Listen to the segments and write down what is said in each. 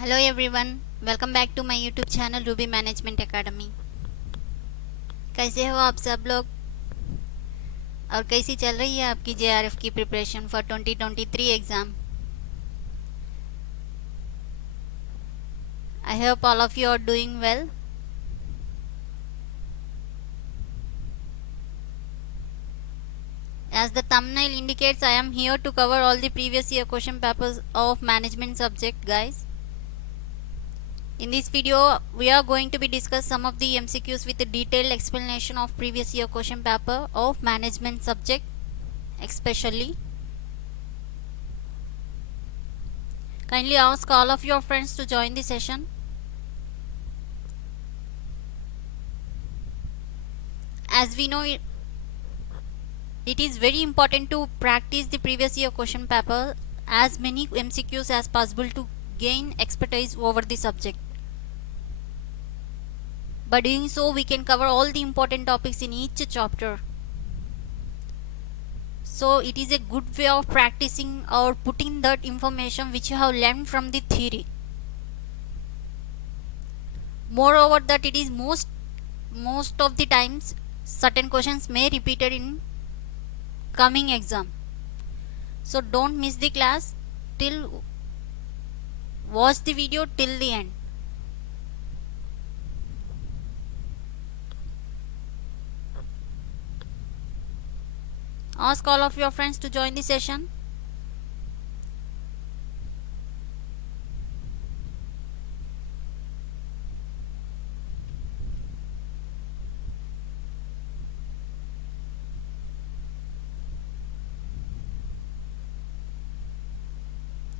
Hello everyone, welcome back to my YouTube channel Ruby management academy. कैसे हो आप सब लोग और कैसी चल रही है आपकी जेआरएफ की preparation for 2023 exam. I hope all of you are doing well. As the thumbnail indicates, I am here to cover all the previous year question papers of management subject, guys. In this video, we are going to be discuss some of the MCQs with a detailed explanation of previous year question paper of management subject especially. Kindly ask all of your friends to join the session. As we know, it is very important to practice the previous year question paper as many MCQs as possible to gain expertise over the subject. By doing so, we can cover all the important topics in each chapter. So it is a good way of practicing or putting that information which you have learned from the theory. Moreover, that it is most of the times certain questions may repeated in coming exam. So don't miss the class till watch the video till the end. Ask all of your friends to join the session.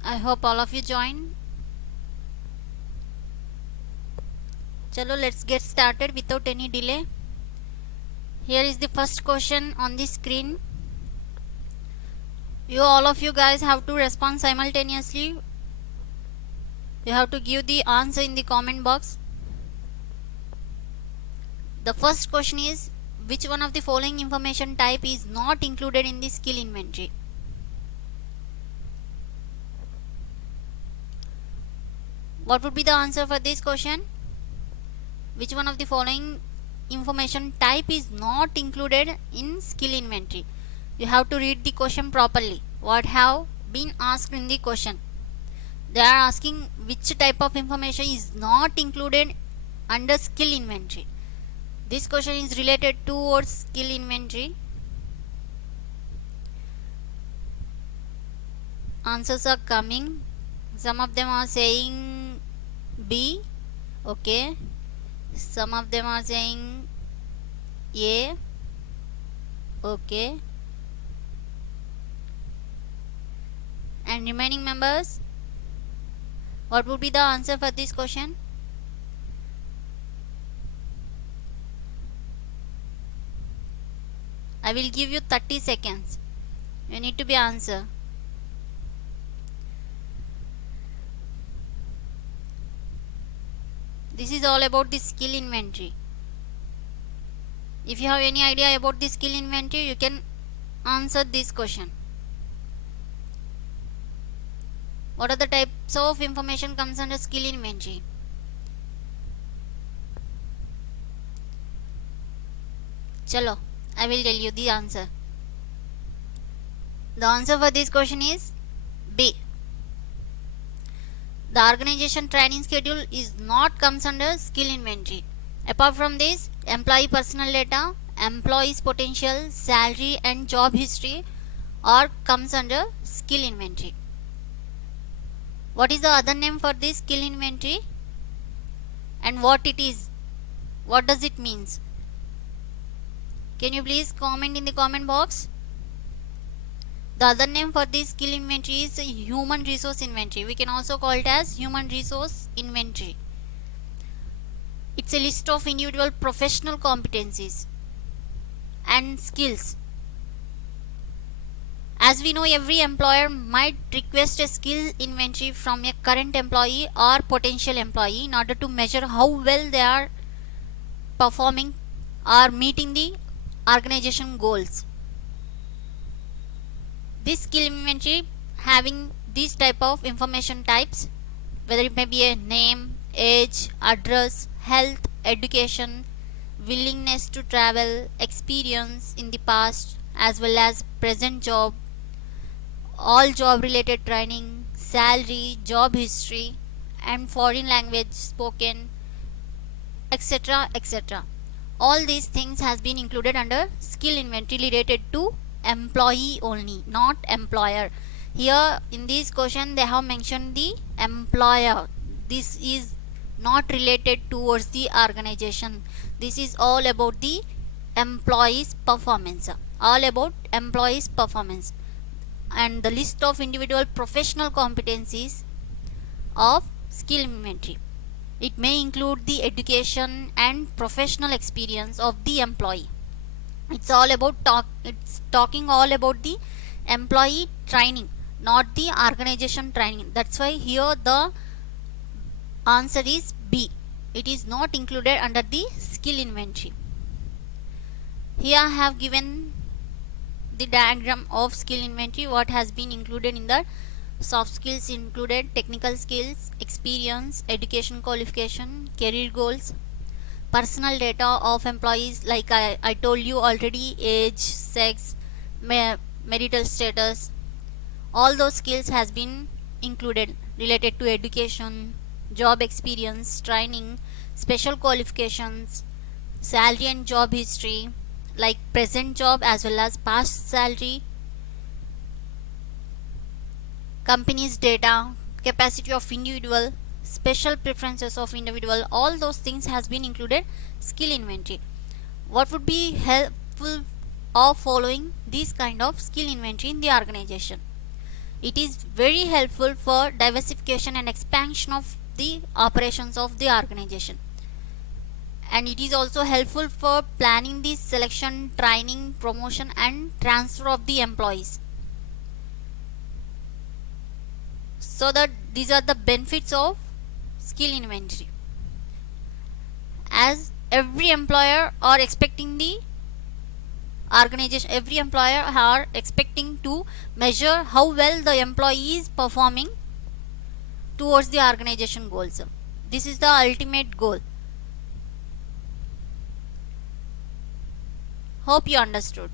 I hope all of you join. Chalo, let's get started without any delay. Here is the first question on the screen. All of you guys have to respond simultaneously. You have to give the answer in the comment box. The first question is, which one of the following information type is not included in the skill inventory? What would be the answer for this question? Which one of the following information type is not included in skill inventory? You have to read the question properly. What have been asked in the question? They are asking which type of information is not included under skill inventory. This question is related towards skill inventory. Answers are coming. Some of them are saying B. Okay. Some of them are saying A. Okay. And remaining members, what would be the answer for this question? I will give you 30 seconds. You need to be answer. This is all about the skill inventory. If you have any idea about the skill inventory, you can answer this question. What are the types of information comes under skill inventory? Chalo, I will tell you the answer. The answer for this question is B. The organization training schedule is not comes under skill inventory. Apart from this, employee personal data, employee's potential, salary and job history all comes under skill inventory. What is the other name for this skill inventory and what it is? What does it means? Can you please comment in the comment box? The other name for this skill inventory is human resource inventory. We can also call it as human resource inventory. It's a list of individual professional competencies and skills. As we know, every employer might request a skill inventory from a current employee or potential employee in order to measure how well they are performing or meeting the organization goals. This skill inventory having these type of information types whether it may be a name, age, address, health, education, willingness to travel, experience in the past as well as present job, all job related training, salary, job history, and foreign language spoken, etc. etc. All these things has been included under skill inventory related to employee only, not employer. Here in this question they have mentioned the employer. This is not related towards the organization. This is all about the employees performance, all about employees performance. And the list of individual professional competencies of skill inventory, it may include the education and professional experience of the employee. It's all about it's talking all about the employee training, not the organization training. That's why here the answer is B. It is not included under the skill inventory. Here I have given the diagram of skill inventory, what has been included in the soft skills included technical skills, experience, education qualification, career goals, personal data of employees like I told you already, age, sex, marital status, all those skills has been included related to education, job experience, training, special qualifications, salary and job history like present job as well as past salary, company's data, capacity of individual, special preferences of individual, all those things has been included skill inventory. What would be helpful of following this kind of skill inventory in the organization? It is very helpful for diversification and expansion of the operations of the organization, and it is also helpful for planning the selection, training, promotion and transfer of the employees. So that these are the benefits of skill inventory, as every employer are expecting the organization, every employer are expecting to measure how well the employee is performing towards the organization goals. This is the ultimate goal. Hope you understood.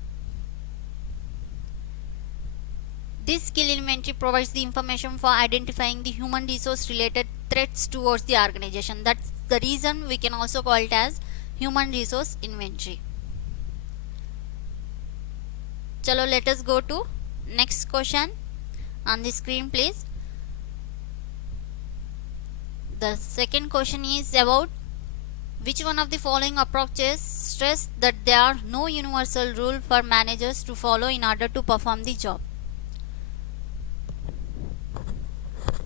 This skill inventory provides the information for identifying the human resource related threats towards the organization. That's the reason we can also call it as human resource inventory. Chalo, let us go to next question on the screen, please. The second question is about which one of the following approaches stress that there are no universal rule for managers to follow in order to perform the job.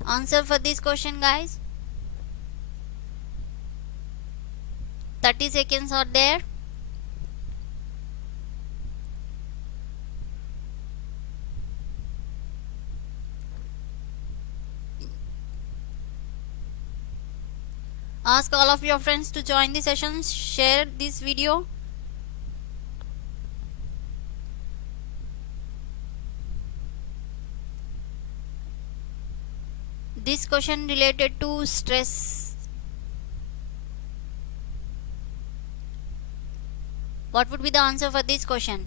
Answer for this question, guys. 30 seconds are there. Ask all of your friends to join the session. Share this video. This question related to stress. What would be the answer for this question?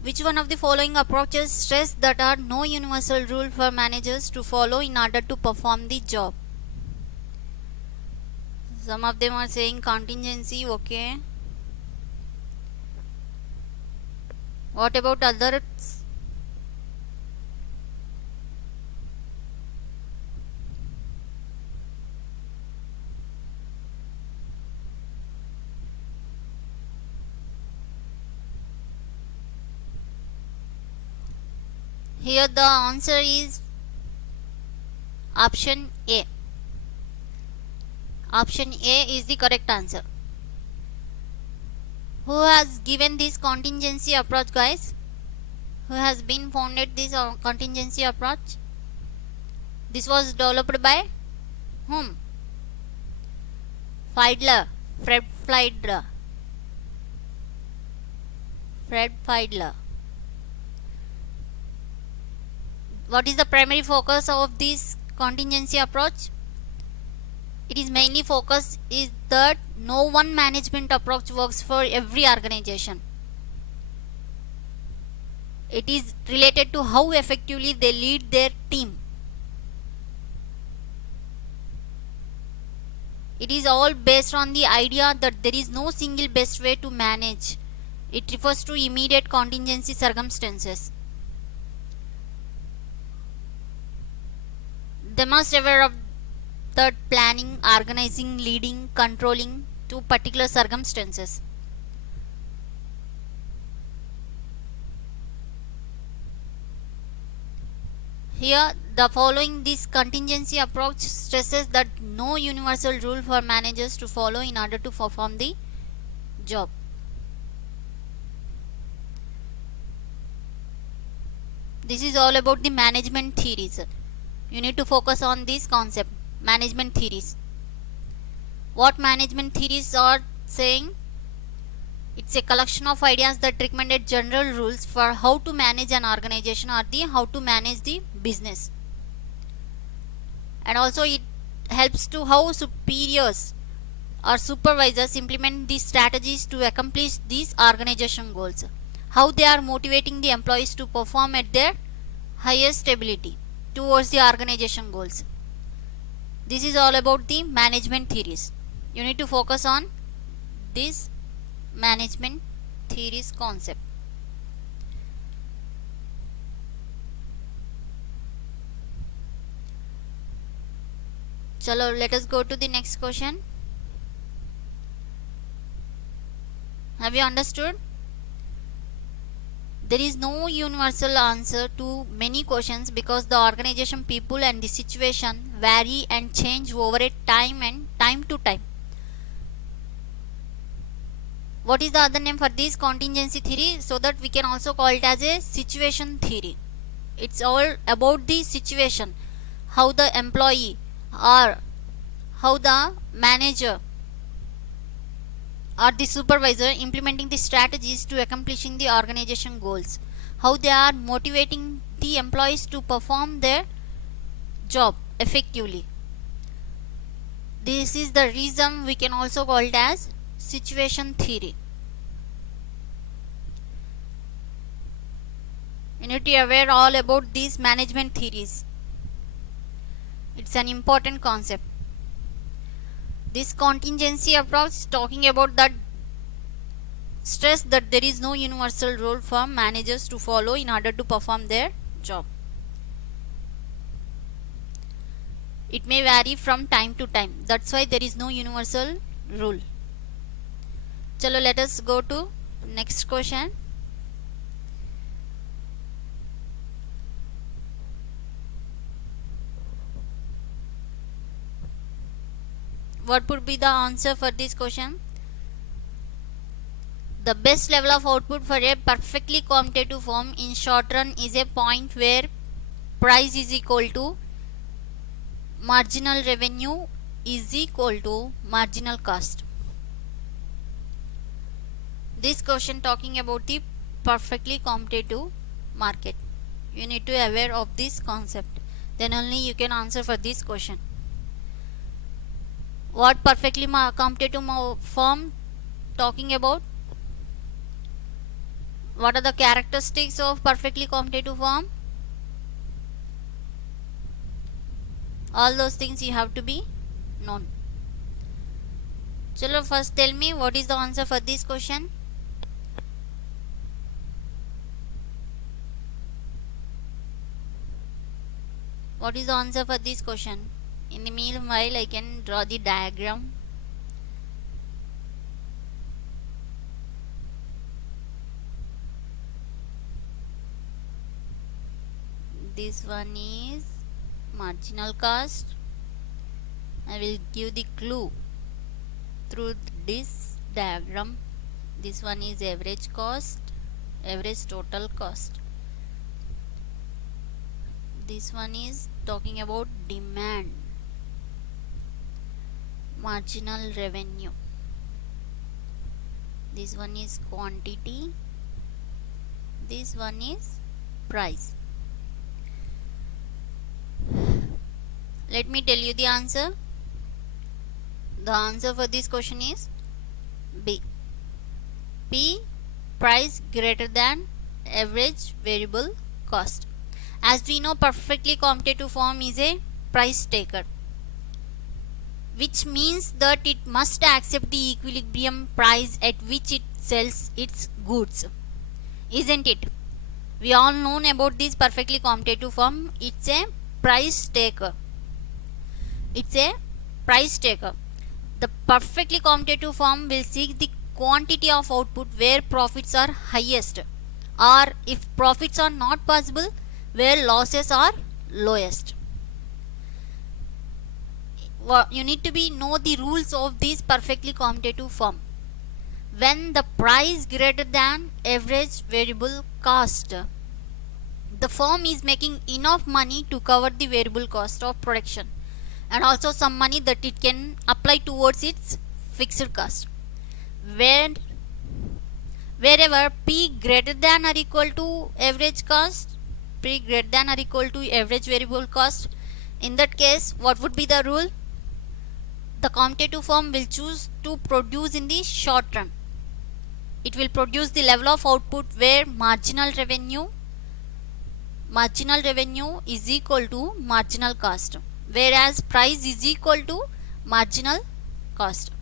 Which one of the following approaches stress that are no universal rule for managers to follow in order to perform the job? Some of them are saying contingency, okay. What about others? Here the answer is option A. Option A is the correct answer. Who has given this contingency approach, guys? Who has been founded this contingency approach? This was developed by whom? Fiedler, Fred Fiedler, Fred Fiedler. What is the primary focus of this contingency approach? It is mainly focus is that no one management approach works for every organization. It is related to how effectively they lead their team. It is all based on the idea that there is no single best way to manage. It refers to immediate contingency circumstances. They must aware of that planning, organizing, leading, controlling to particular circumstances. Here, the following this contingency approach stresses that no universal rule for managers to follow in order to perform the job. This is all about the management theories. You need to focus on this concept, management theories. What management theories are saying? It's a collection of ideas that recommended general rules for how to manage an organization or how to manage the business. And also it helps to how superiors or supervisors implement these strategies to accomplish these organization goals. How they are motivating the employees to perform at their highest ability towards the organization goals. This is all about the management theories. You need to focus on this management theories concept. Chalo, let us go to the next question. Have you understood? There is no universal answer to many questions because the organization, people and the situation vary and change over a time and time to time. What is the other name for this contingency theory? So that we can also call it as a situation theory. It's all about the situation, how the employee or how the manager or the supervisor implementing the strategies to accomplishing the organization goals, how they are motivating the employees to perform their job effectively. This is the reason we can also call it as situation theory. You need to be aware all about these management theories. It's an important concept. This contingency approach talking about that stress that there is no universal rule for managers to follow in order to perform their job. It may vary from time to time. That's why there is no universal rule. Chalo, let us go to next question. What would be the answer for this question? The best level of output for a perfectly commutative firm in short run is a point where price is equal to marginal revenue is equal to marginal cost. This question talking about the perfectly commutative market. You need to be aware of this concept. Then only you can answer for this question. What perfectly commutative firm talking about? What are the characteristics of perfectly commutative firm? All those things you have to be known. Chalo, first tell me what is the answer for this question. What is the answer for this question? In the meanwhile, I can draw the diagram. This one is marginal cost. I will give the clue through this diagram. This one is average cost, average total cost. This one is talking about demand. marginal revenue. This one is quantity, this one is price. Let me tell you the answer. The answer for this question is B. P, price greater than average variable cost. As we know, perfectly competitive firm is a price taker, which means that it must accept the equilibrium price at which it sells its goods, isn't it? We all know about this perfectly competitive firm. It's a price taker. It's a price taker. The perfectly competitive firm will seek the quantity of output where profits are highest, or if profits are not possible, where losses are lowest. You need to know the rules of this perfectly competitive firm. When the price greater than average variable cost, the firm is making enough money to cover the variable cost of production and also some money that it can apply towards its fixed cost. Wherever P greater than or equal to average cost, P greater than or equal to average variable cost, in that case, what would be the rule? The competitive firm will choose to produce in the short run. It will produce the level of output where marginal revenue is equal to marginal cost, whereas price is equal to marginal cost.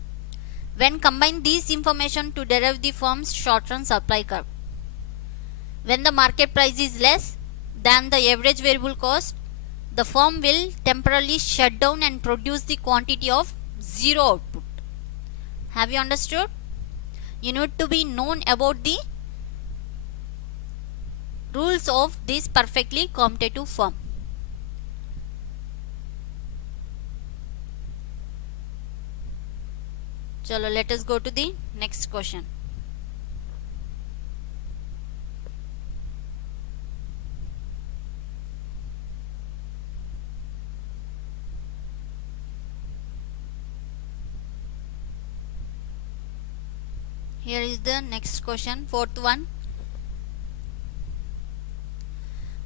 When combine these information to derive the firm's short run supply curve. When the market price is less than the average variable cost, the firm will temporarily shut down and produce the quantity of zero output. Have you understood? You need to be known about the rules of this perfectly competitive firm. Chalo, let us go to the next question. Here is the next question, fourth one.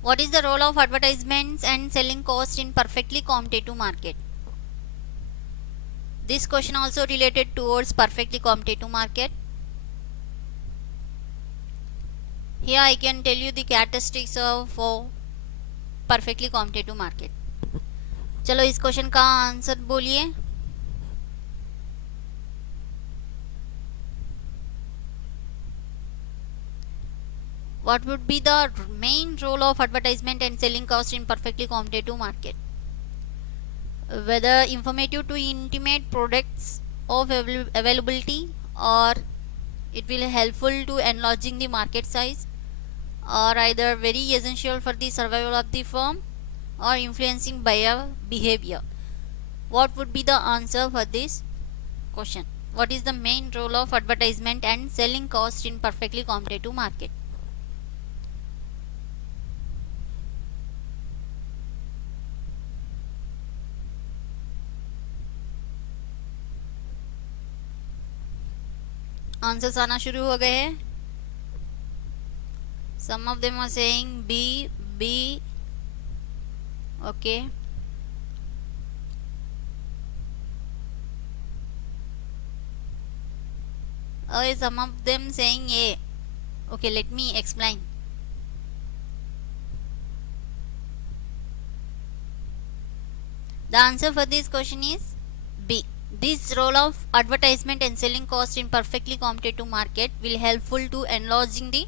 What is the role of advertisements and selling cost in perfectly competitive market? This question also related towards perfectly competitive market. Here I can tell you the characteristics of perfectly competitive market. चलो इस question का answer बोलिए. What would be the main role of advertisement and selling cost in perfectly competitive market? Whether informative to intimate products of availability, or it will helpful to enlarging the market size, or either very essential for the survival of the firm, or influencing buyer behavior. What would be the answer for this question? What is the main role of advertisement and selling cost in perfectly competitive market? Answers आना शुरू हो गए हैं. Some of them are saying B. Okay. Some of them saying A. Okay, let me explain. The answer for this question is B. This role of advertisement and selling cost in perfectly competitive market will helpful to enlarging the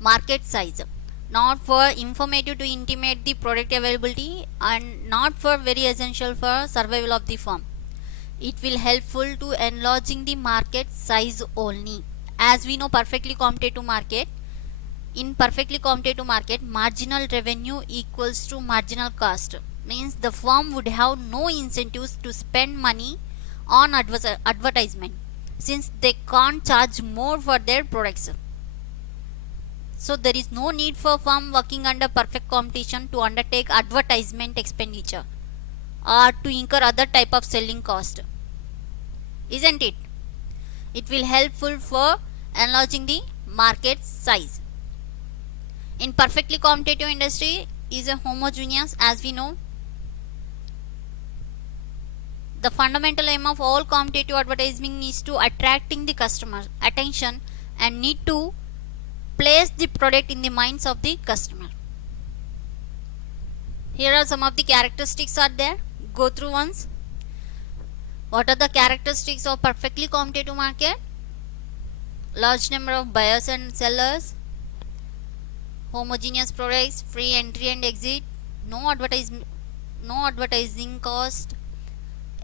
market size, not for informative to intimate the product availability, and not for very essential for survival of the firm. It will helpful to enlarging the market size only. As we know, perfectly competitive market, in perfectly competitive market, marginal revenue equals to marginal cost, means the firm would have no incentives to spend money on advertisement, since they can't charge more for their products. So there is no need for firm working under perfect competition to undertake advertisement expenditure or to incur other type of selling cost. isn't it? It will helpful for analyzing the market size. In perfectly competitive industry is a homogeneous, as we know. The fundamental aim of all competitive advertising is to attracting the customer attention and need to place the product in the minds of the customer. Here are some of the characteristics are there. Go through once. What are the characteristics of perfectly competitive market? Large number of buyers and sellers, homogeneous products, free entry and exit, no advertising cost,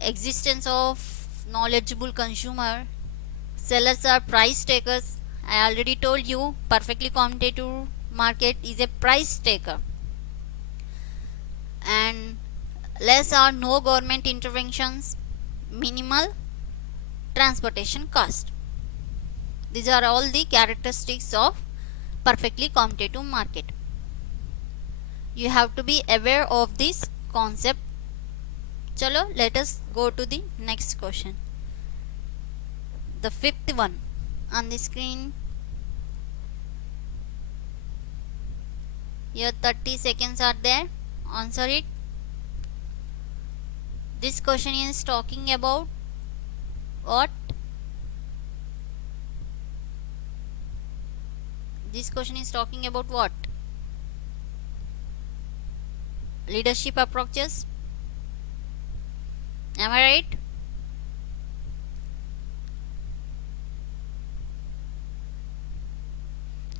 existence of knowledgeable consumer, sellers are price takers. I already told you perfectly competitive market is a price taker. And less or no government interventions, minimal transportation cost. These are all the characteristics of perfectly competitive market. You have to be aware of this concept. Chalo, let us go to the next question. The fifth one on the screen. Here 30 seconds are there. Answer it. This question is talking about what? This question is talking about what? Leadership approaches. Am I right?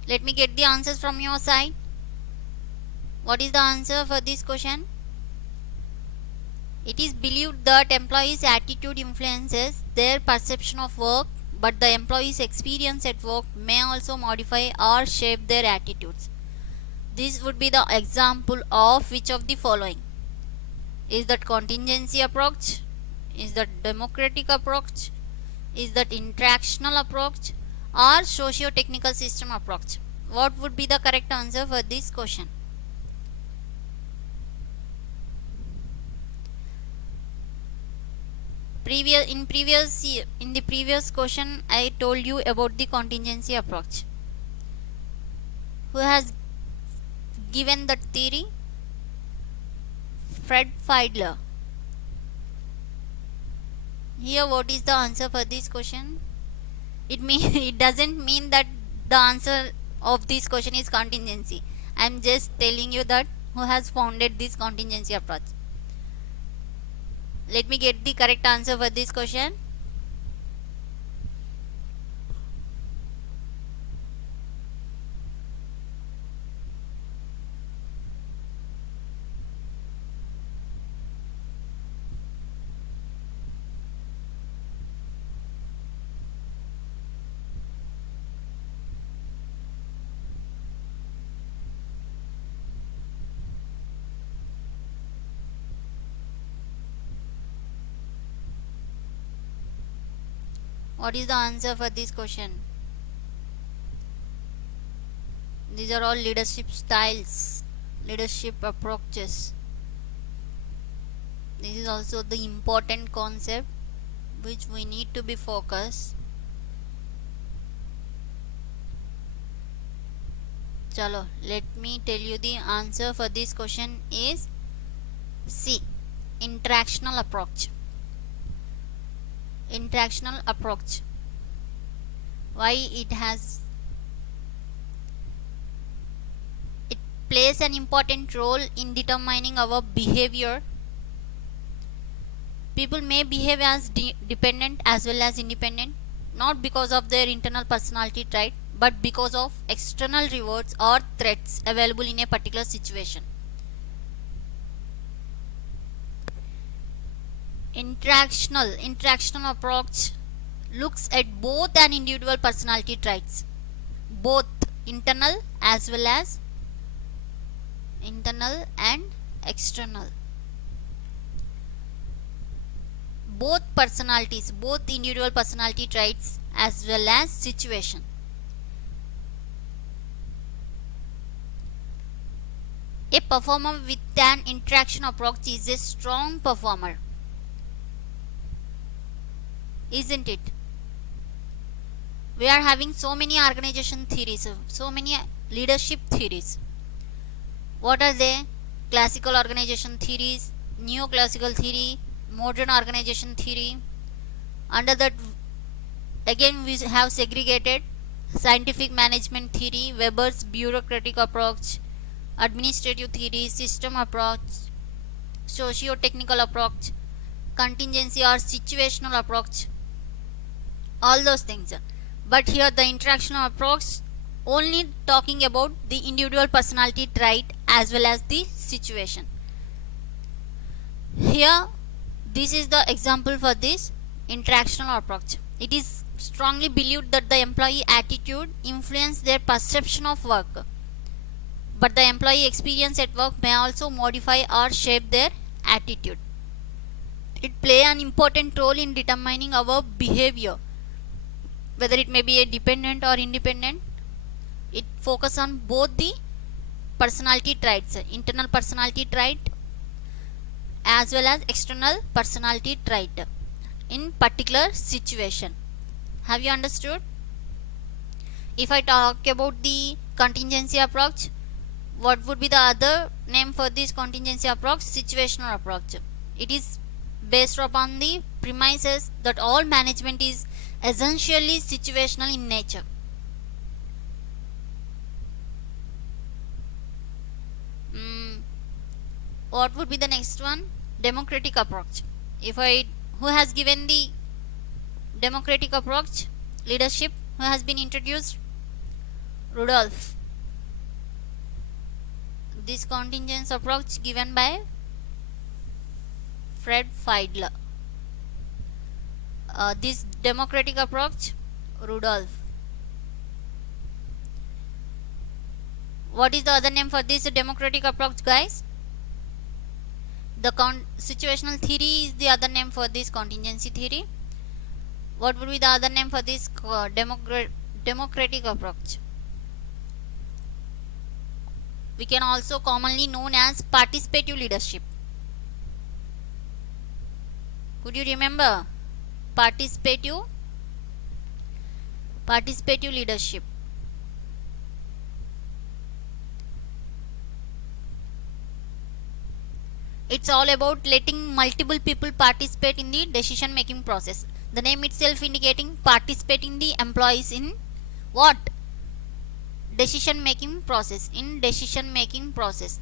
Let me get the answers from your side. What is the answer for this question? It is believed that employees' attitude influences their perception of work, but the employees' experience at work may also modify or shape their attitudes. This would be the example of which of the following? Is that contingency approach? Is that democratic approach? Is that interactional approach? Or socio-technical system approach? What would be the correct answer for this question? In the previous question I told you about the contingency approach. Who has given that theory? Fred Fiedler. Here what is the answer for this question? It doesn't mean that the answer of this question is contingency. I am just telling you that who has founded this contingency approach. Let me get the correct answer for this question. What is the answer for this question? These are all leadership styles, leadership approaches. This is also the important concept which we need to be focused. Chalo, let me tell you the answer for this question is C. Interactional approach. Interactional approach. Why it plays an important role in determining our behavior. People may behave as dependent as well as independent, not because of their internal personality trait, but because of external rewards or threats available in a particular situation. Interactional approach looks at both an individual personality traits, both internal as well as internal and external. Both personalities, both individual personality traits as well as situation. A performer with an interaction approach is a strong performer. isn't it? We are having so many organization theories, so many leadership theories. What are they? Classical organization theories, neoclassical theory, modern organization theory. Under that, again, we have segregated scientific management theory, Weber's bureaucratic approach, administrative theory, system approach, socio-technical approach, contingency or situational approach, all those things. But here the interactional approach only talking about the individual personality trait as well as the situation. Here this is the example for this interactional approach. It is strongly believed that the employee attitude influences their perception of work, but the employee experience at work may also modify or shape their attitude. It play an important role in determining our behavior, whether it may be a dependent or independent. It focus on both the personality traits, internal personality trait as well as external personality trait in particular situation. Have you understood? If I talk about the contingency approach, what would be the other name for this contingency approach? Situational approach. It is based upon the premises that all management is essentially situational in nature. What would be the next one? Democratic approach. Who has given the democratic approach leadership? Who has been introduced? Rudolph. This contingency approach given by Fred Fiedler. This democratic approach, Rudolph. What is the other name for this democratic approach, guys? The situational theory is the other name for this contingency theory. What would be the other name for this democratic approach? We can also commonly known as participative leadership. Could you remember? Participative leadership. It's all about letting multiple people participate in the decision making process. The name itself indicating participating the employees in what? Decision making process. In decision making process.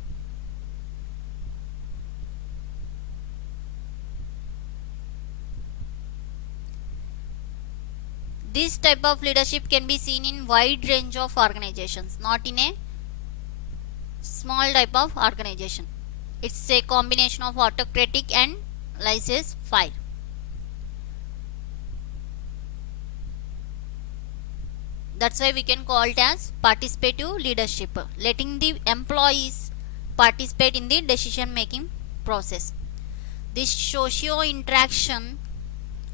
This type of leadership can be seen in wide range of organizations, not in a small type of organization. It's a combination of autocratic and laissez-faire. That's why we can call it as participative leadership, letting the employees participate in the decision making process. This socio-interaction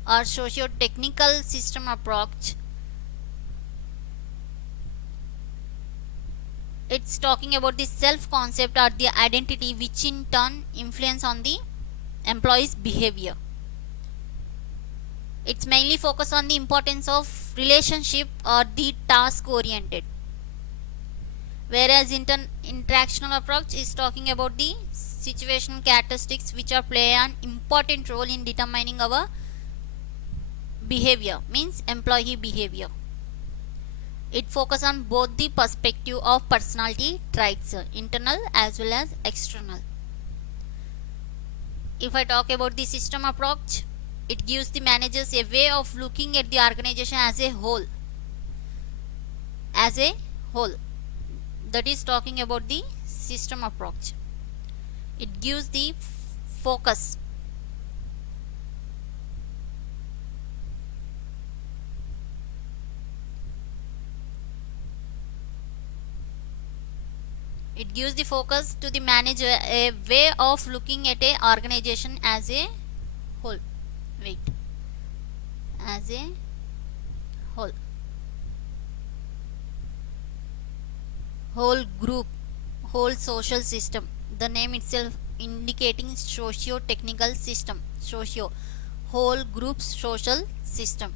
or socio-technical system approach, it's talking about the self concept or the identity which in turn influence on the employee's behavior. It's mainly focused on the importance of relationship or the task oriented, whereas interactional approach is talking about the situational characteristics which are play an important role in determining our behavior, means employee behavior. It focuses on both the perspective of personality traits, internal as well as external. If I talk about the system approach, it gives the managers a way of looking at the organization as a whole. That is talking about the system approach. It gives the focus. It gives the focus to the manager, a way of looking at a organization as a whole. As a whole. Whole group, whole social system. The name itself indicating socio-technical system. whole group's social system.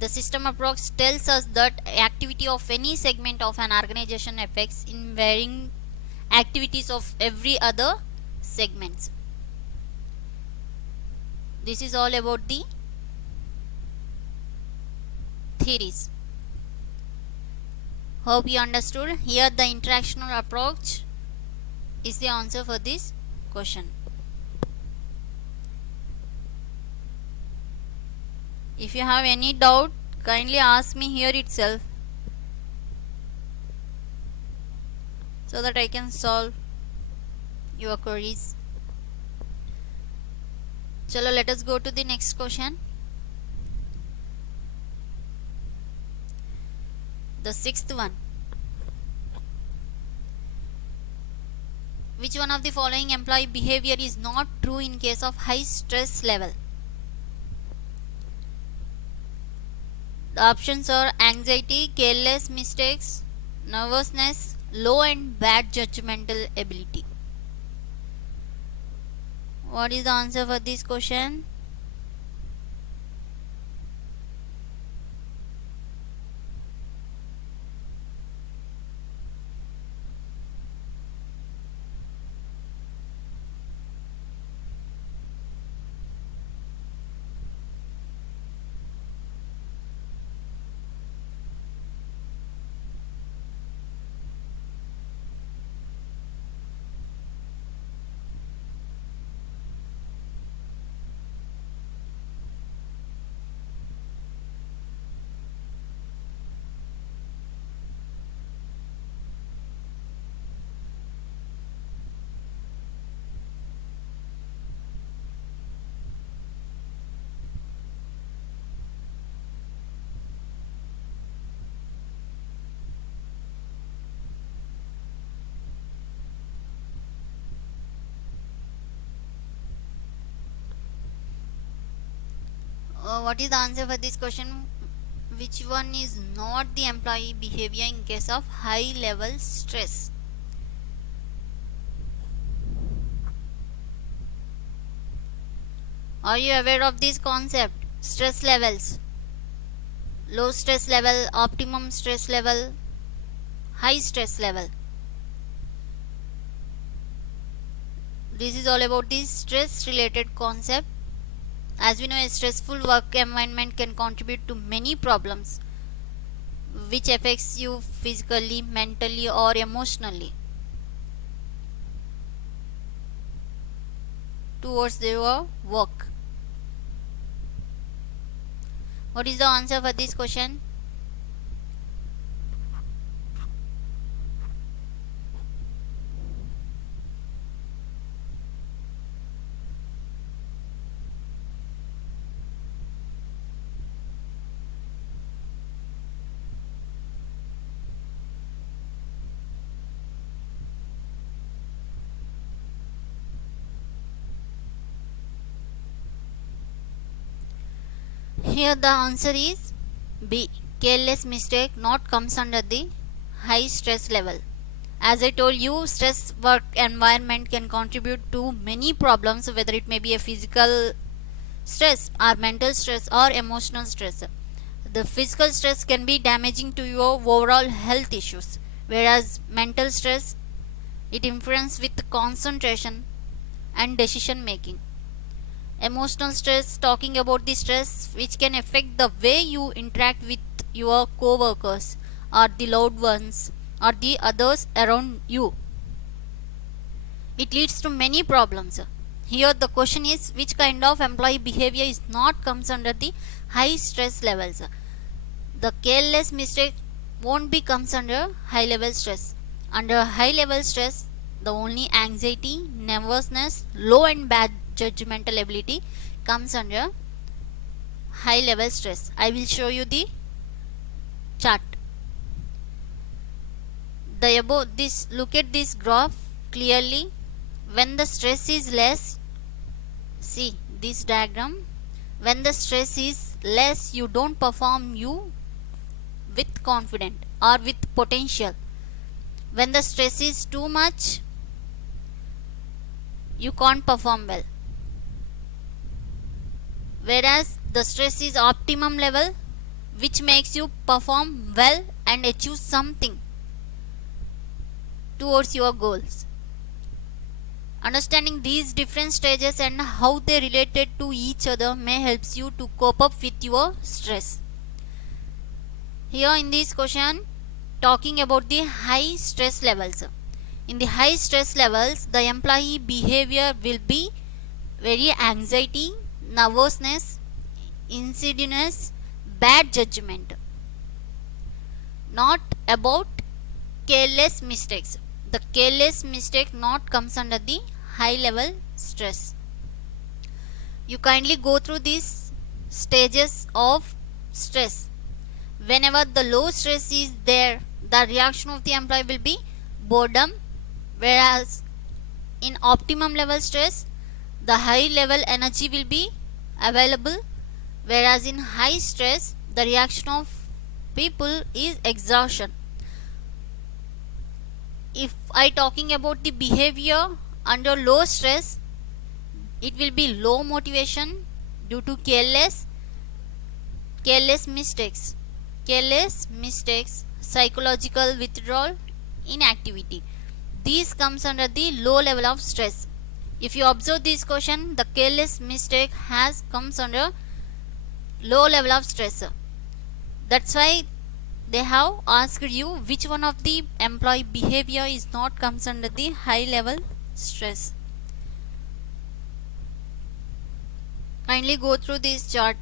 The system approach tells us that activity of any segment of an organization affects in varying activities of every other segments. This is all about the theories. Hope you understood. Here the interactional approach is the answer for this question. If you have any doubt, kindly ask me here itself so that I can solve your queries. Chalo, let us go to the next question. The sixth one. Which one of the following employee behavior is not true in case of high stress level? The options are anxiety, careless mistakes, nervousness, low and bad judgmental ability. What is the answer for this question? What is the answer for this question? Which one is not the employee behavior in case of high level stress? Are you aware of this concept? Stress levels. Low stress level, optimum stress level, high stress level. This is all about the stress related concept. As we know, a stressful work environment can contribute to many problems which affects you physically, mentally or emotionally towards your work. What is the answer for this question? Here the answer is B. Careless mistake not comes under the high stress level. As I told you, stress work environment can contribute to many problems, whether it may be a physical stress or mental stress or emotional stress. The physical stress can be damaging to your overall health issues, whereas mental stress, it influences with concentration and decision making. Emotional stress, talking about the stress which can affect the way you interact with your co-workers or the loved ones or the others around you. It leads to many problems. Here the question is, which kind of employee behavior is not comes under the high stress levels? The careless mistake won't be comes under high level stress. Under high level stress, the only anxiety, nervousness, low and bad judgmental ability comes under high level stress. I will show you the chart. The above this, look at this graph clearly. When the stress is less, see this diagram, when the stress is less, you don't perform you with confidence or with potential. When the stress is too much, you can't perform well. whereas the stress is optimum level, which makes you perform well and achieve something towards your goals. Understanding these different stages and how they related to each other may helps you to cope up with your stress. Here in this question, talking about the high stress levels. In the high stress levels, the employee behavior will be very anxiety, nervousness, insidiousness, bad judgment. Not about careless mistakes. The careless mistake not comes under the high level stress. You kindly go through these stages of stress. Whenever the low stress is there, the reaction of the employee will be boredom, whereas in optimum level stress, the high level energy will be available, whereas in high stress, the reaction of people is exhaustion. If I talking about the behavior under low stress, it will be low motivation due to careless mistakes, psychological withdrawal, inactivity. These comes under the low level of stress. If you observe this question, the careless mistake has comes under low level of stress. That's why they have asked you which one of the employee behavior is not comes under the high level stress. Kindly go through this chart.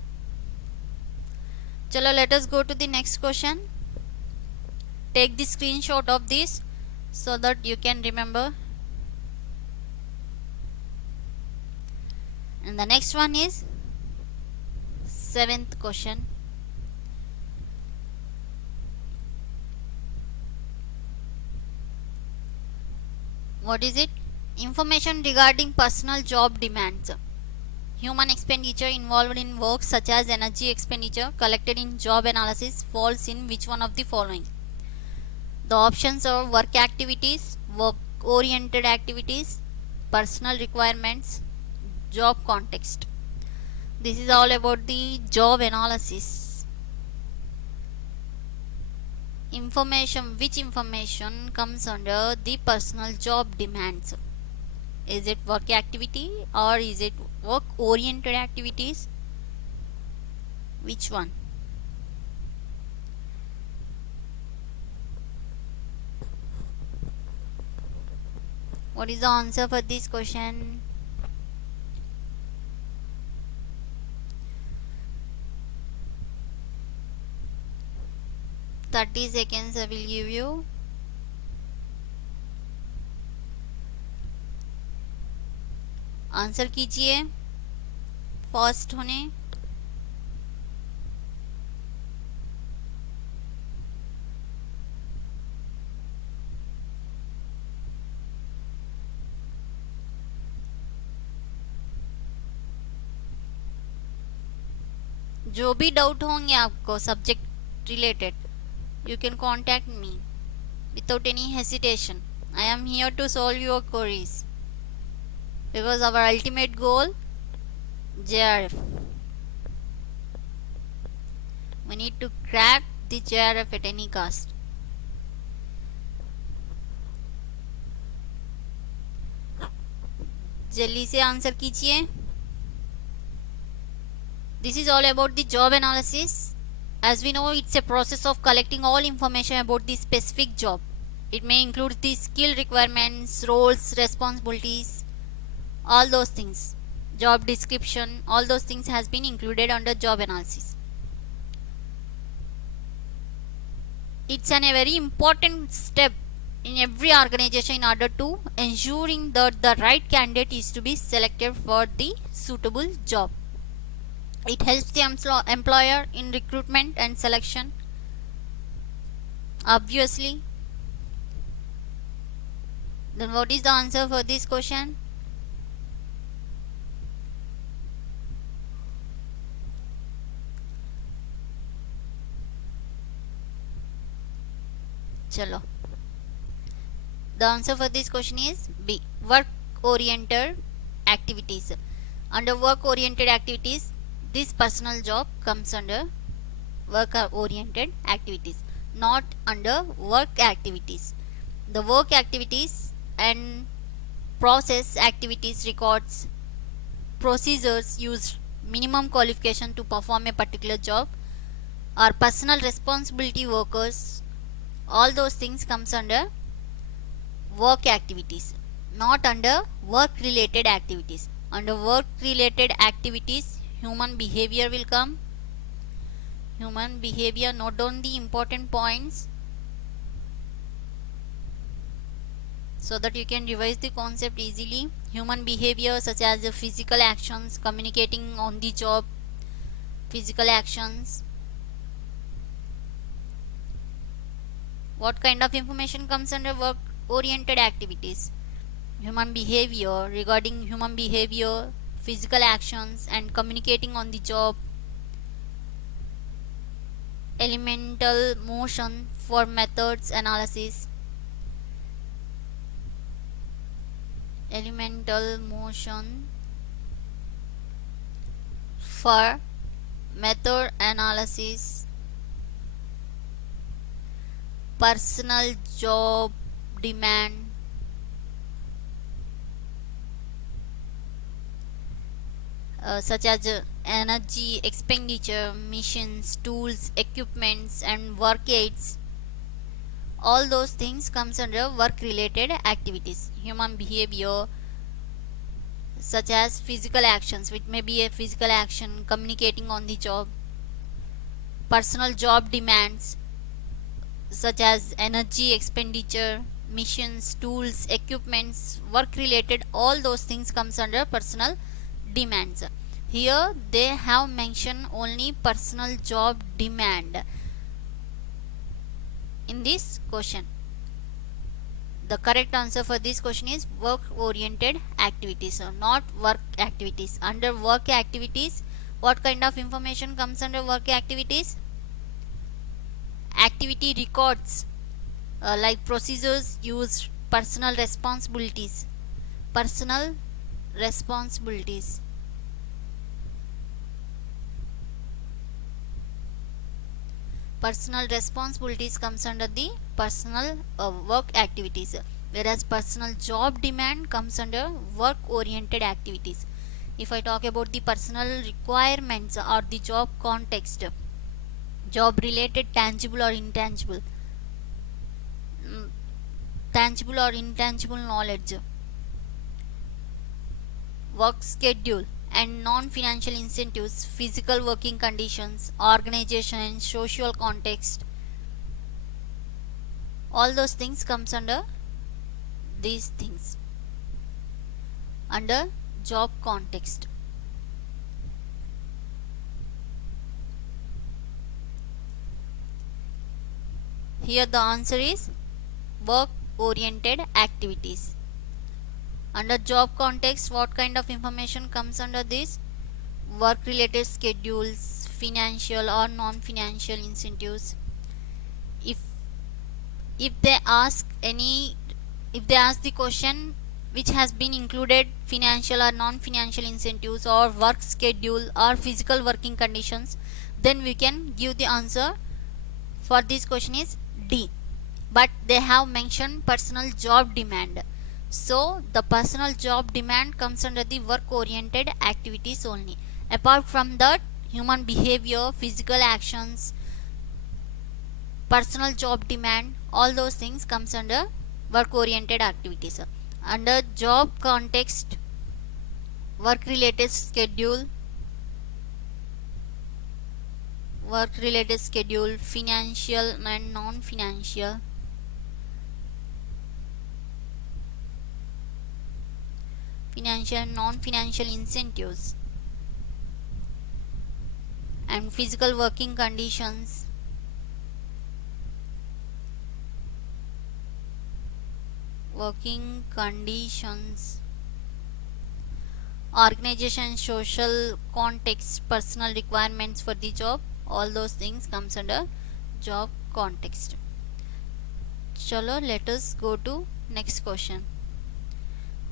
Chalo, let us go to the next question. Take the screenshot of this so that you can remember. And the next one is 7th question. What is it? Information regarding personal job demands. Human expenditure involved in work such as energy expenditure collected in job analysis falls in which one of the following? The options are work activities, work oriented activities, personal requirements, job context. This is all about the job analysis. Information, which information comes under the personal job demands? Is it work activity or is it work oriented activities? Which one? What is the answer for this question? Thirty seconds I will give you. Answer कीजिए fast होने. जो भी doubt होंगे आपको subject related, you can contact me without any hesitation. I am here to solve your queries because our ultimate goal, JRF. We need to crack the JRF at any cost. जल्दी से answer कीजिए. This is all about the job analysis. As we know, it's a process of collecting all information about the specific job. It may include the skill requirements, roles, responsibilities, all those things. Job description, all those things has been included under job analysis. It's a very important step in every organization in order to ensuring that the right candidate is to be selected for the suitable job. It helps the employer in recruitment and selection, obviously. Then what is the answer for this question? Chalo. The answer for this question is B. Work oriented activities. Under work oriented activities, this personal job comes under work oriented activities, not under work activities. The work activities and process activities records procedures use minimum qualification to perform a particular job or personal responsibility workers. All those things comes under work activities, not under work related activities. Under work related activities, human behavior will come. Human behavior, note down the important points so that you can revise the concept easily. Human behavior such as physical actions, communicating on the job, physical actions. What kind of information comes under work oriented activities? Human behavior, regarding human behavior, physical actions and communicating on the job. Elemental motion for methods analysis. Elemental motion for method analysis. Personal job demand. Such as energy expenditure, machines, tools, equipments and work aids. All those things comes under work related activities. Human behavior such as physical actions, which may be a physical action, communicating on the job. Personal job demands such as energy expenditure, machines, tools, equipments, work related. All those things comes under personal demands. Here they have mentioned only personal job demand in this question. The correct answer for this question is work oriented activities, so not work activities. Under work activities, what kind of information comes under work activities? Activity records, like procedures used, personal responsibilities. Personal responsibilities. Personal responsibilities comes under the personal work activities, whereas personal job demand comes under work oriented activities. If I talk about the personal requirements or the job context, job related tangible or intangible, tangible or intangible knowledge, work schedule and non-financial incentives, physical working conditions, organization and social context. All those things comes under these things, under job context. Here the answer is work oriented activities. Under job context, what kind of information comes under this? Work related schedules, financial or non-financial incentives. If they ask the question which has been included financial or non-financial incentives or work schedule or physical working conditions, then we can give the answer for this question is D. But they have mentioned personal job demand, so the personal job demand comes under the work oriented activities only. Apart from that, human behavior, physical actions, personal job demand, all those things comes under work oriented activities. Under job context, work related schedule, financial and non-financial, financial and non-financial incentives, and physical working conditions, organization, social context, personal requirements for the job. All those things comes under job context. Chalo, let us go to next question.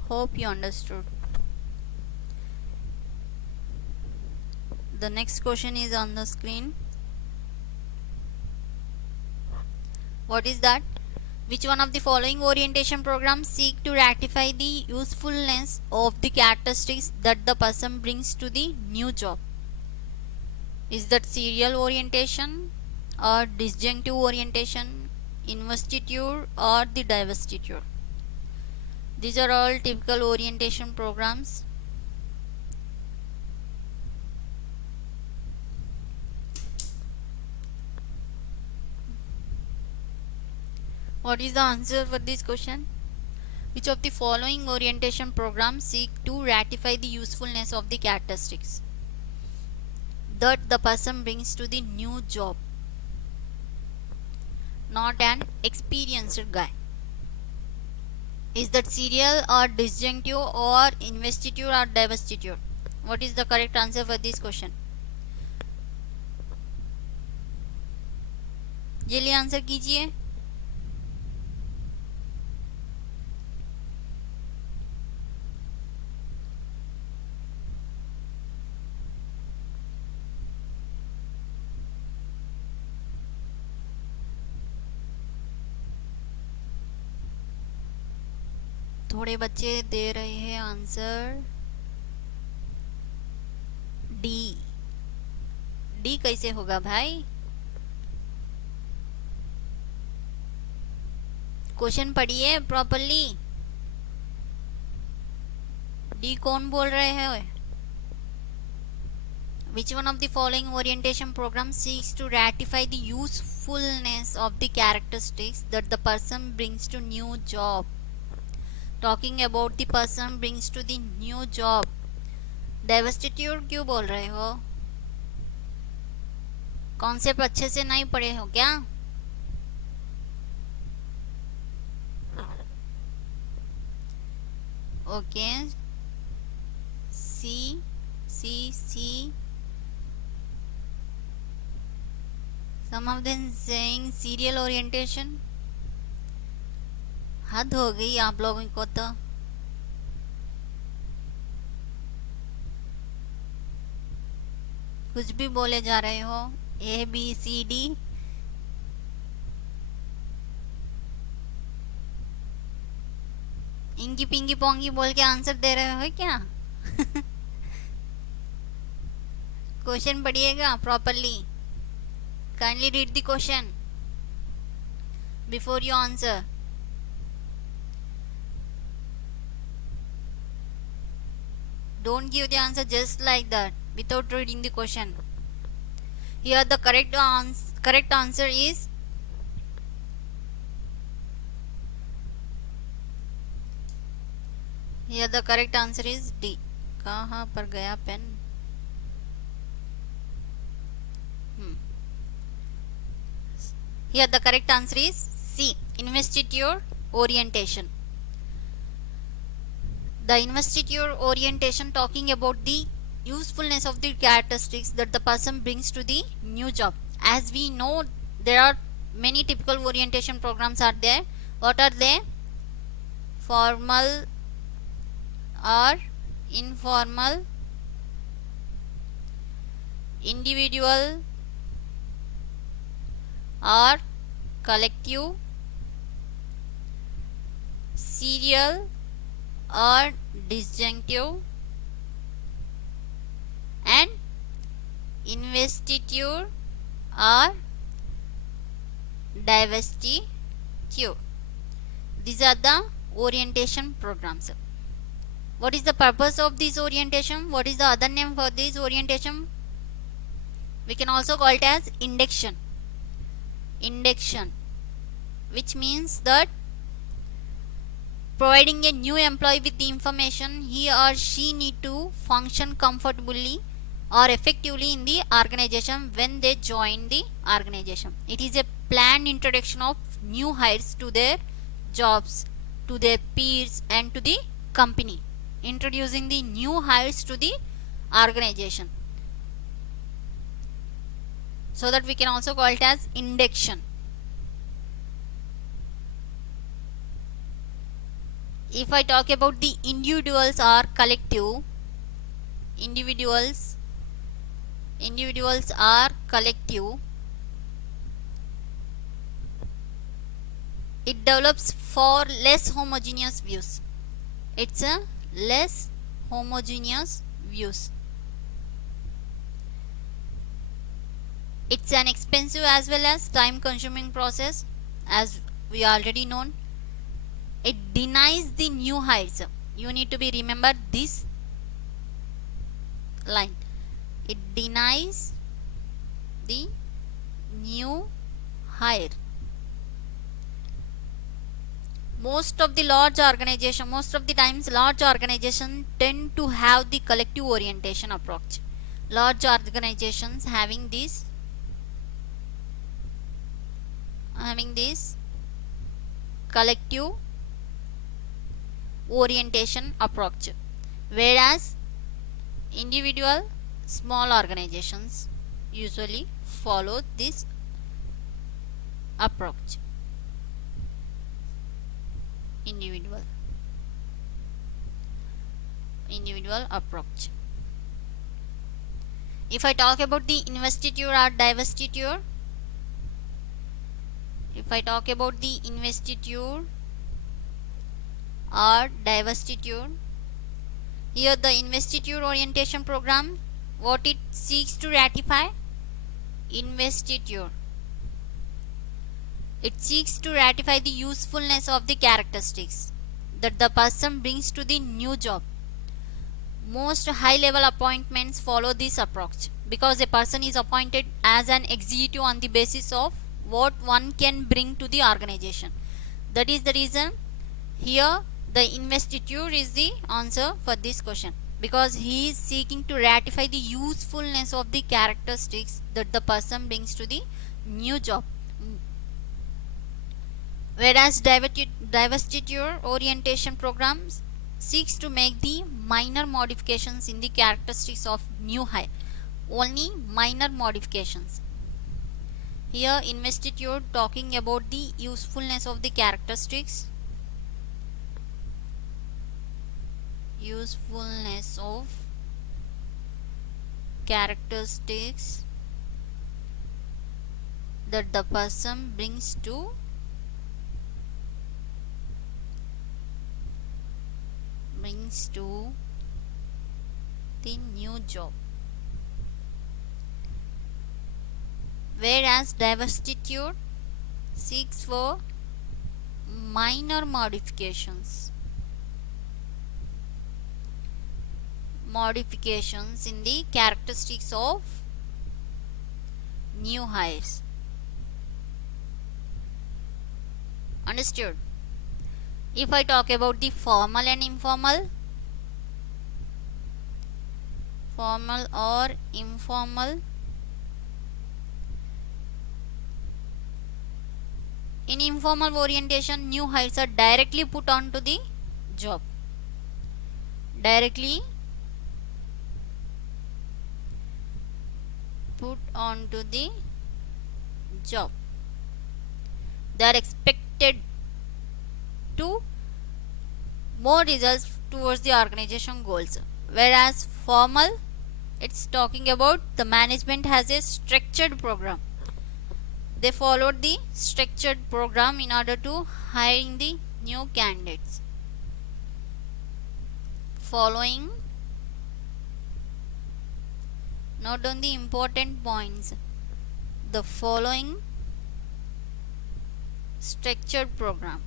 Hope you understood. The next question is on the screen. What is that? Which one of the following orientation programs seek to ratify the usefulness of the characteristics that the person brings to the new job? Is that serial orientation or disjunctive orientation, investiture or the divestiture? These are all typical orientation programs. What is the answer for this question? Which of the following orientation programs seek to ratify the usefulness of the characteristics that the person brings to the new job? Not an experienced guy. Is that serial or disjunctive or investiture or divestiture? What is the correct answer for this question? जल्दी answer कीजिए. थोड़े बच्चे दे रहे हैं answer D. D कैसे होगा भाई? Question पढ़िए प्रॉपरली. डी कौन बोल रहे हैं? Which one of the following orientation programs seeks to ratify the usefulness of the characteristics that the person brings to new job? Talking about the person brings to the new job. Divestiture क्यों बोल रहे हो? Concept अच्छे से नहीं पढ़े हो क्या? Okay. See. Some of them saying serial orientation. हद हो गई आप लोगों को तो. कुछ भी बोले जा रहे हो. A B C D. इंगी पिंगी पोंगी बोल के आंसर दे रहे हो क्या? क्वेश्चन पढ़िएगा properly. Kindly read the question before you answer. Don't give the answer just like that without reading the question. Here the correct answer is D. कहाँ पर गया pen? Here the correct answer is C. Investiture orientation. The investiture orientation talking about the usefulness of the characteristics that the person brings to the new job. As we know, there are many typical orientation programs are there. What are they? Formal or informal, individual or collective, serial or disjunctive, and investiture or divestiture. These are the orientation programs. What is the purpose of this orientation? What is the other name for this orientation? We can also call it as induction. Induction, which means that providing a new employee with the information he or she need to function comfortably or effectively in the organization when they join the organization. It is a planned introduction of new hires to their jobs, to their peers and to the company. Introducing the new hires to the organization. So that we can also call it as induction. If I talk about the individuals or collective, individuals individuals or collective, it develops for less homogeneous views. It's a less homogeneous views. It's an expensive as well as time consuming process, as we already known. It denies the new hires. You need to be remember this line. It denies the new hire. Most of the times large organizations tend to have the collective orientation approach. Large organizations having this collective orientation approach, whereas individual small organizations usually follow this approach. Individual approach. If I talk about the investiture or divestiture, here the investiture orientation program, what it seeks to ratify? Investiture. It seeks to ratify the usefulness of the characteristics that the person brings to the new job. Most high level appointments follow this approach because a person is appointed as an executive on the basis of what one can bring to the organization. That is the reason here the investiture is the answer for this question, because he is seeking to ratify the usefulness of the characteristics that the person brings to the new job. Whereas divestiture orientation programs seeks to make the minor modifications in the characteristics of new hire. Only minor modifications. Here investiture talking about the usefulness of the characteristics. Usefulness of characteristics that the person brings to the new job. Whereas divestiture seeks for minor modifications in the characteristics of new hires. Understood? If I talk about the formal and informal, in informal orientation, new hires are directly put onto the job. They are expected to more results towards the organization goals. Whereas formal, it's talking about the management has a structured program. They followed the structured program in order to hiring the new candidates. Note down the important points. The following structured program.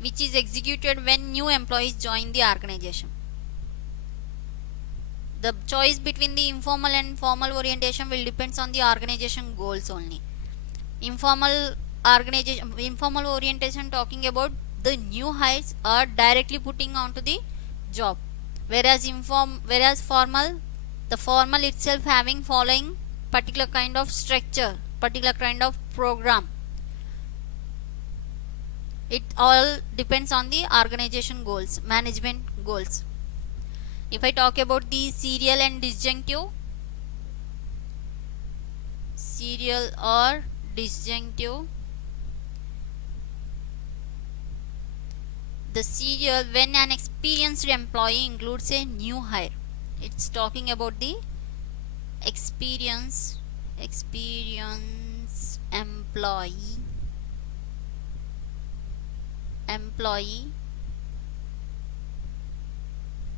Which is executed when new employees join the organization. The choice between the informal and formal orientation will depends on the organization goals only. Informal orientation talking about the new hires are directly putting onto the job, whereas formal, the formal itself having following particular kind of structure, particular kind of program. It all depends on the organization goals, management goals. If I talk about the serial and disjunctive, The serial when an experienced employee includes a new hire. It's talking about the experienced employee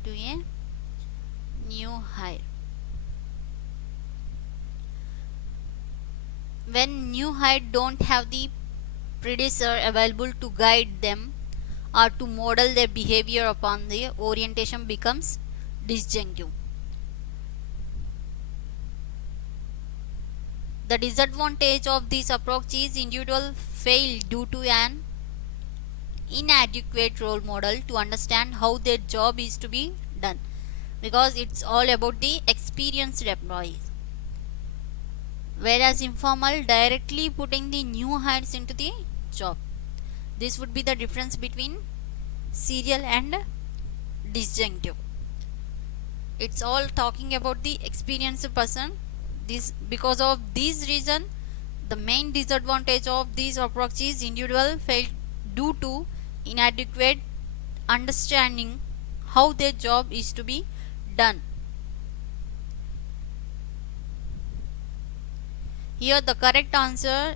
to a new hire. When new hire don't have the predecessor available to guide them or to model their behavior upon, the orientation becomes disjunctive. The disadvantage of this approach is individual fail due to an inadequate role model to understand how their job is to be done, because it's all about the experienced employees, whereas informal directly putting the new hires into the job. This would be the difference between serial and disjunctive. It's all talking about the experienced person. This, because of this reason, the main disadvantage of this approach is individual fail due to inadequate understanding how their job is to be done. Here the correct answer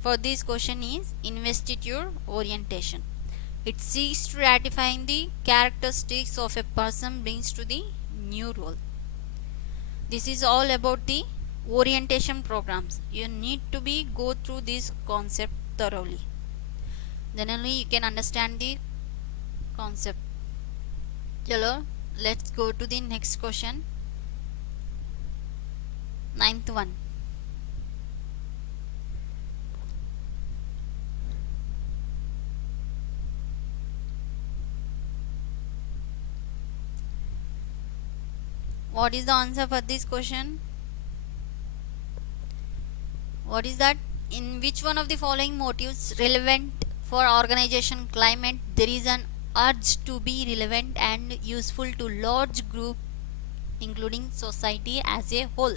for this question is investiture orientation. It seeks to ratify the characteristics of a person brings to the new role. This is all about the orientation programs. You need to be go through this concept thoroughly. Then only you can understand the concept. Chalo, let's go to the next question. 9th one. What is the answer for this question? What is that? In which one of the following motives relevant for organization climate there is an urge to be relevant and useful to large group including society as a whole?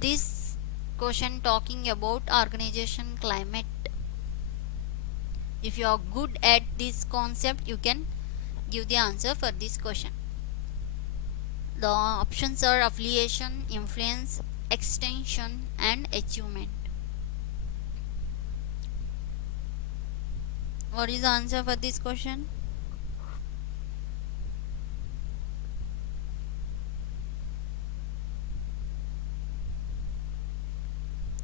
This question talking about organization climate. If you are good at this concept, you can give the answer for this question. The options are affiliation, influence, extension and achievement. What is the answer for this question?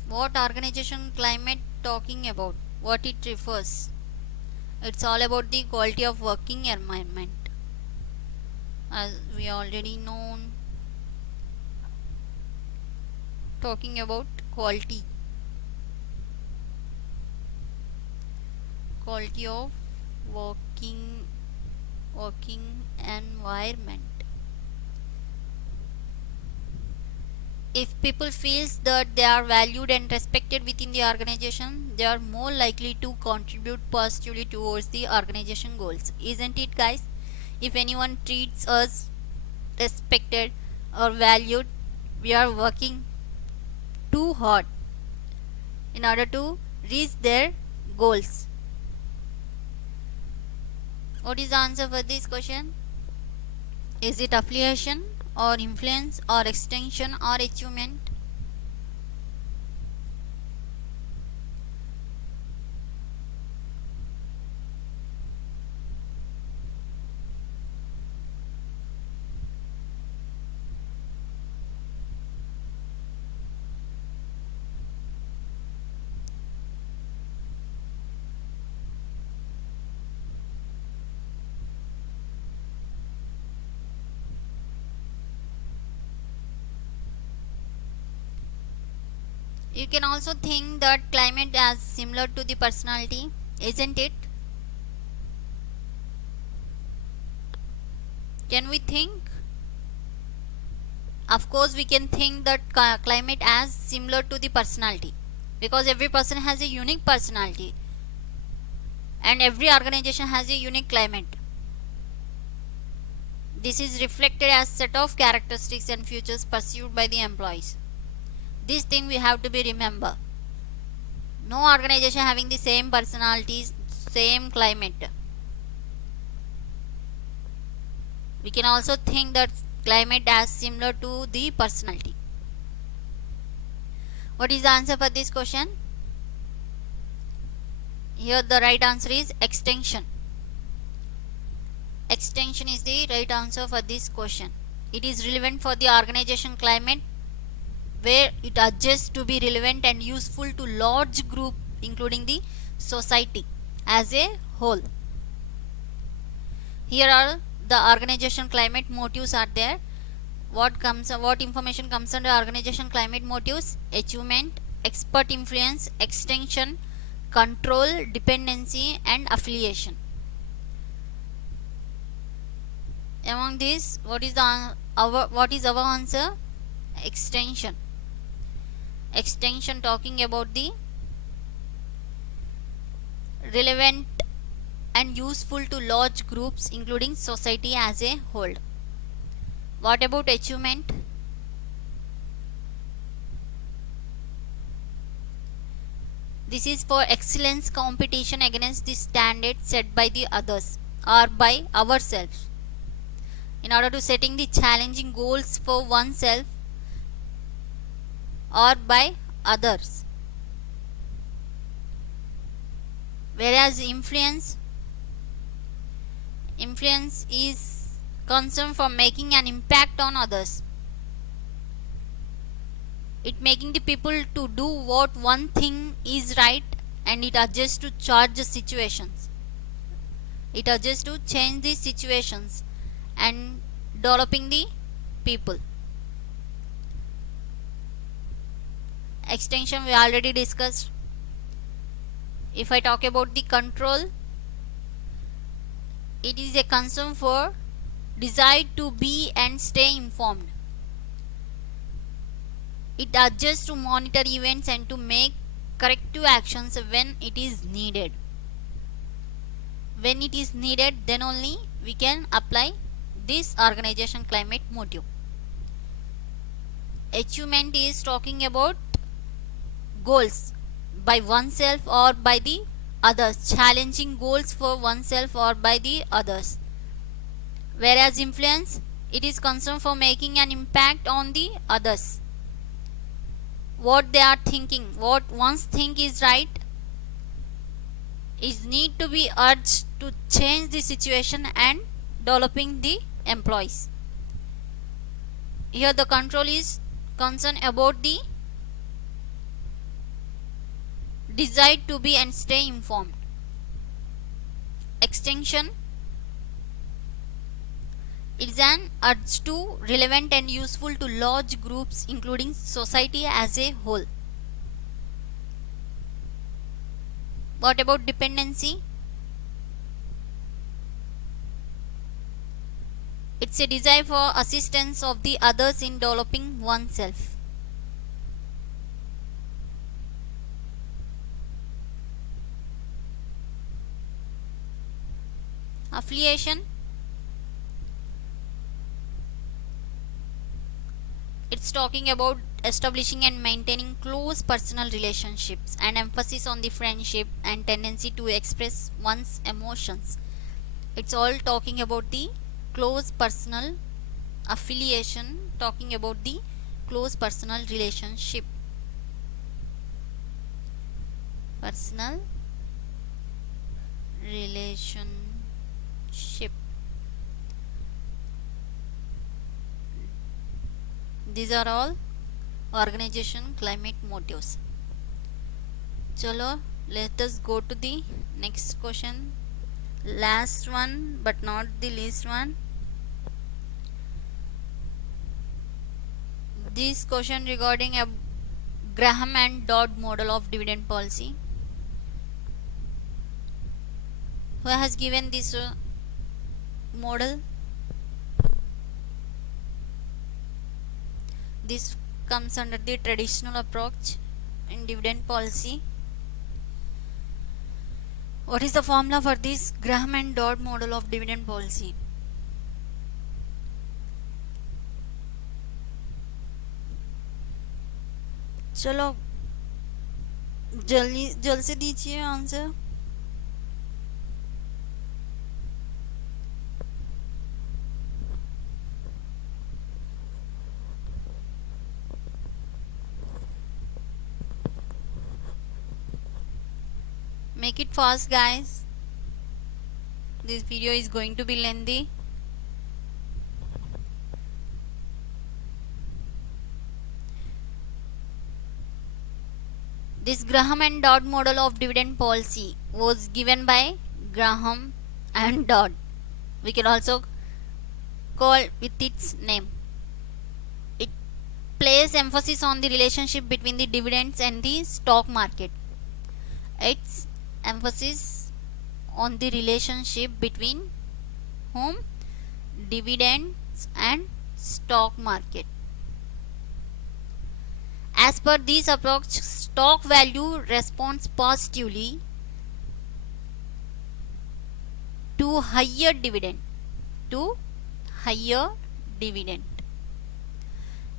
What organization climate talking about? What it refers? It's all about the quality of working environment. As we already know, talking about quality of working environment. If people feels that they are valued and respected within the organization, they are more likely to contribute positively towards the organization goals. Isn't it, guys? If anyone treats us respected or valued, we are working too hard in order to reach their goals. What is the answer for this question? Is it affiliation or influence or extension or achievement? You can also think that climate as similar to the personality, isn't it? Can we think? Of course we can think that climate as similar to the personality, because every person has a unique personality and every organization has a unique climate. This is reflected as set of characteristics and features pursued by the employees. This thing we have to be remember. No organization having the same personalities, same climate. We can also think that climate as similar to the personality. What is the answer for this question? Here the right answer is extension. Extension is the right answer for this question. It is relevant for the organization climate where it adjusts to be relevant and useful to large group including the society as a whole. Here are the organization climate motives are there. What information comes under organization climate motives? Achievement, expert influence, extension, control, dependency and affiliation. Among these, what is our answer? Extension. Extension talking about the relevant and useful to large groups including society as a whole. What about achievement? This is for excellence competition against the standards set by the others or by ourselves. In order to setting the challenging goals for oneself or by others. Whereas influence is concern for making an impact on others. It making the people to do what one thing is right and it adjusts to charge the situations. It adjusts to change the situations and developing the people. Extension we already discussed. If I talk about the control, it is a concern for desire to be and stay informed. It adjusts to monitor events and to make corrective actions when it is needed. When it is needed, then only we can apply this organization climate motive. Achievement is talking about goals by oneself or by the others, challenging goals for oneself or by the others. Whereas influence, it is concerned for making an impact on the others. What they are thinking, what one's think is right, is need to be urged to change the situation and developing the employees. Here the control is concerned about the desire to be and stay informed. Extension is an urge to relevant and useful to large groups including society as a whole. What about dependency? It's a desire for assistance of the others in developing oneself. Affiliation, it's talking about establishing and maintaining close personal relationships and emphasis on the friendship and tendency to express one's emotions. It's all talking about the close personal affiliation, talking about the close personal relationship. Personal relationship. These are all organization climate motives. Chalo, let us go to the next question. Last one but not the least one. This question regarding a Graham and Dodd model of dividend policy. Who has given this model? This comes under the traditional approach in dividend policy. What is the formula for this Graham and Dodd model of dividend policy? Chalo, जल्दी से दीजिए answer. Make it fast, guys. This video is going to be lengthy. This Graham and Dodd model of dividend policy was given by Graham and Dodd. We can also call with its name. It places emphasis on the relationship between the dividends and the stock market. Its emphasis on the relationship between whom? Dividends and stock market. As per this approach, stock value responds positively to higher dividend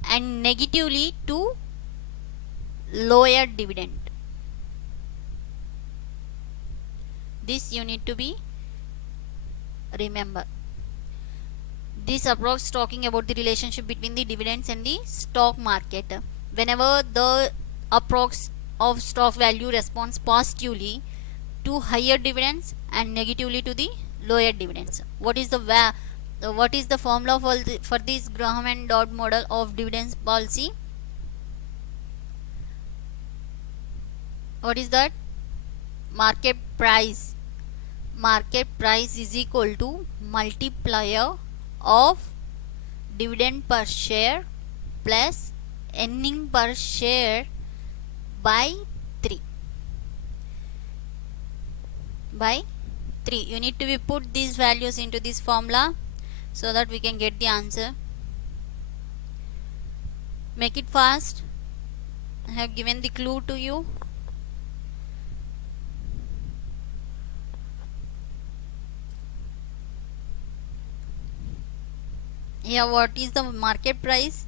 and negatively to lower dividend. This you need to be remember. This approach talking about the relationship between the dividends and the stock market. Whenever the approach of stock value responds positively to higher dividends and negatively to the lower dividends. What is the formula for this Graham and Dodd model of dividends policy? What is that? Market price. Market price is equal to multiplier of dividend per share plus earning per share by 3. You need to be put these values into this formula so that we can get the answer. Make it fast. I have given the clue to you. Here, what is the market price?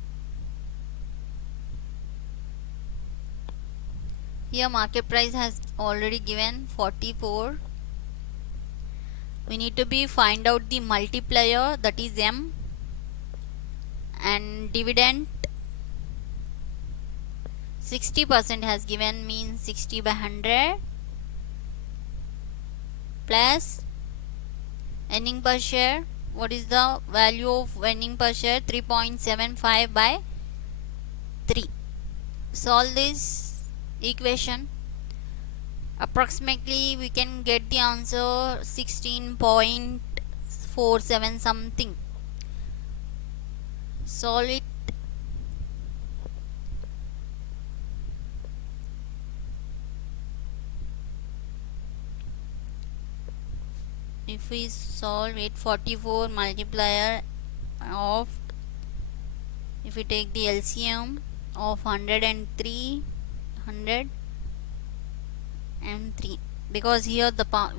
Here market price has already given 44. We need to be find out the multiplier, that is M, and dividend 60% has given, means 60 by 100 plus earning per share. What is the value of earning per share? 3.75 by 3. Solve this equation. Approximately we can get the answer 16.47 something. Solve it. If we solve it, 44 multiplier of, if we take the LCM of 103, because here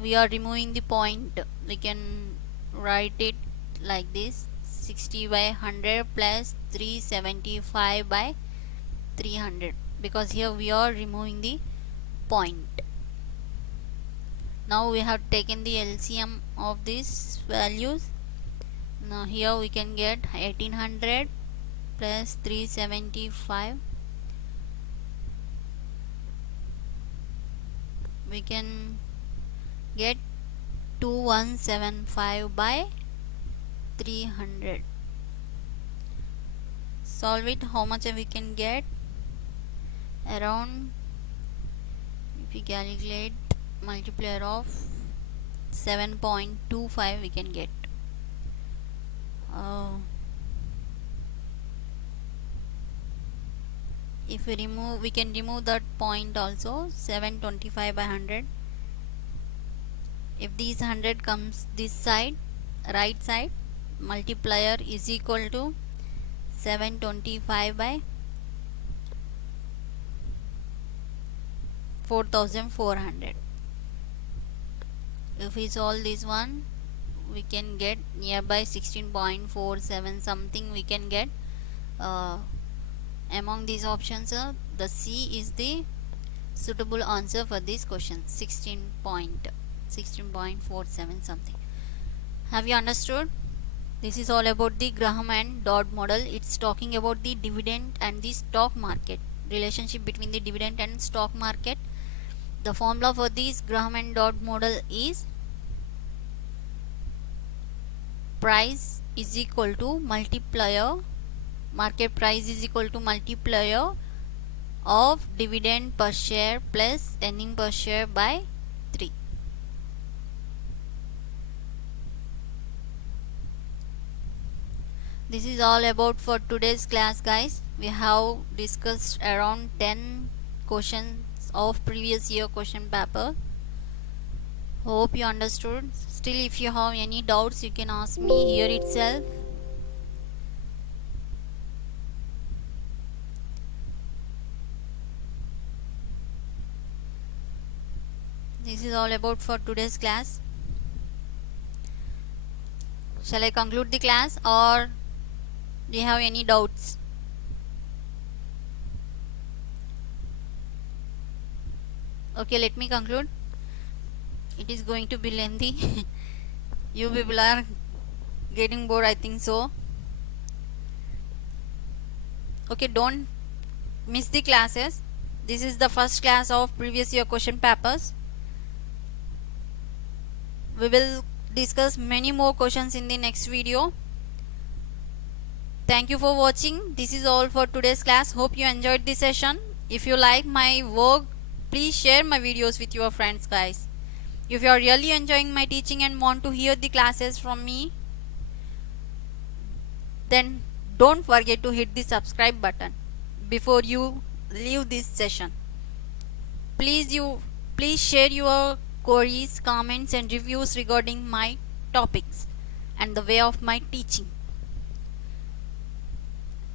we are removing the point, we can write it like this: 60 by 100 plus 375 by 300, because here we are removing the point. Now we have taken the LCM of these values. Now here we can get 1800 plus 375. We can get 2175 by 300. Solve it. How much we can get? Around, if we calculate multiplier of 7.25, we can get if we remove, we can remove that point also. 725 by 100. If these 100 comes this side, right side, multiplier is equal to 725 by 4400. If we solve this one, we can get nearby 16.47 something. We can get among these options, the C is the suitable answer for this question. 16.47 something. Have you understood? This is all about the Graham and Dodd model. It's talking about the dividend and the stock market, relationship between the dividend and stock market. The formula for this Graham and Dodd model is price is equal to multiplier, market price is equal to multiplier of dividend per share plus earning per share by 3. This is all about for today's class, guys. We have discussed around 10 questions of previous year question paper. Hope you understood. Still, if you have any doubts, you can ask me here itself. This is all about for today's class. Shall I conclude the class, or do you have any doubts? Okay, let me conclude. It is going to be lengthy. You people are getting bored, I think so. Okay, don't miss the classes. This is the first class of previous year question papers. We will discuss many more questions in the next video. Thank you for watching. This is all for today's class. Hope you enjoyed this session. If you like my work, please share my videos with your friends, guys. If you are really enjoying my teaching and want to hear the classes from me, then don't forget to hit the subscribe button before you leave this session. Please share your queries, comments and reviews regarding my topics and the way of my teaching.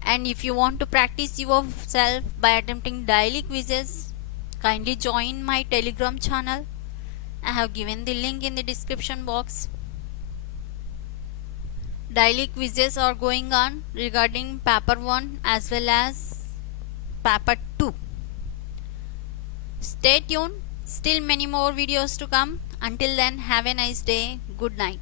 And if you want to practice yourself by attempting daily quizzes, kindly join my Telegram channel. I have given the link in the description box. Daily quizzes are going on regarding paper 1 as well as paper 2. Stay tuned. Still many more videos to come. Until then, have a nice day. Good night.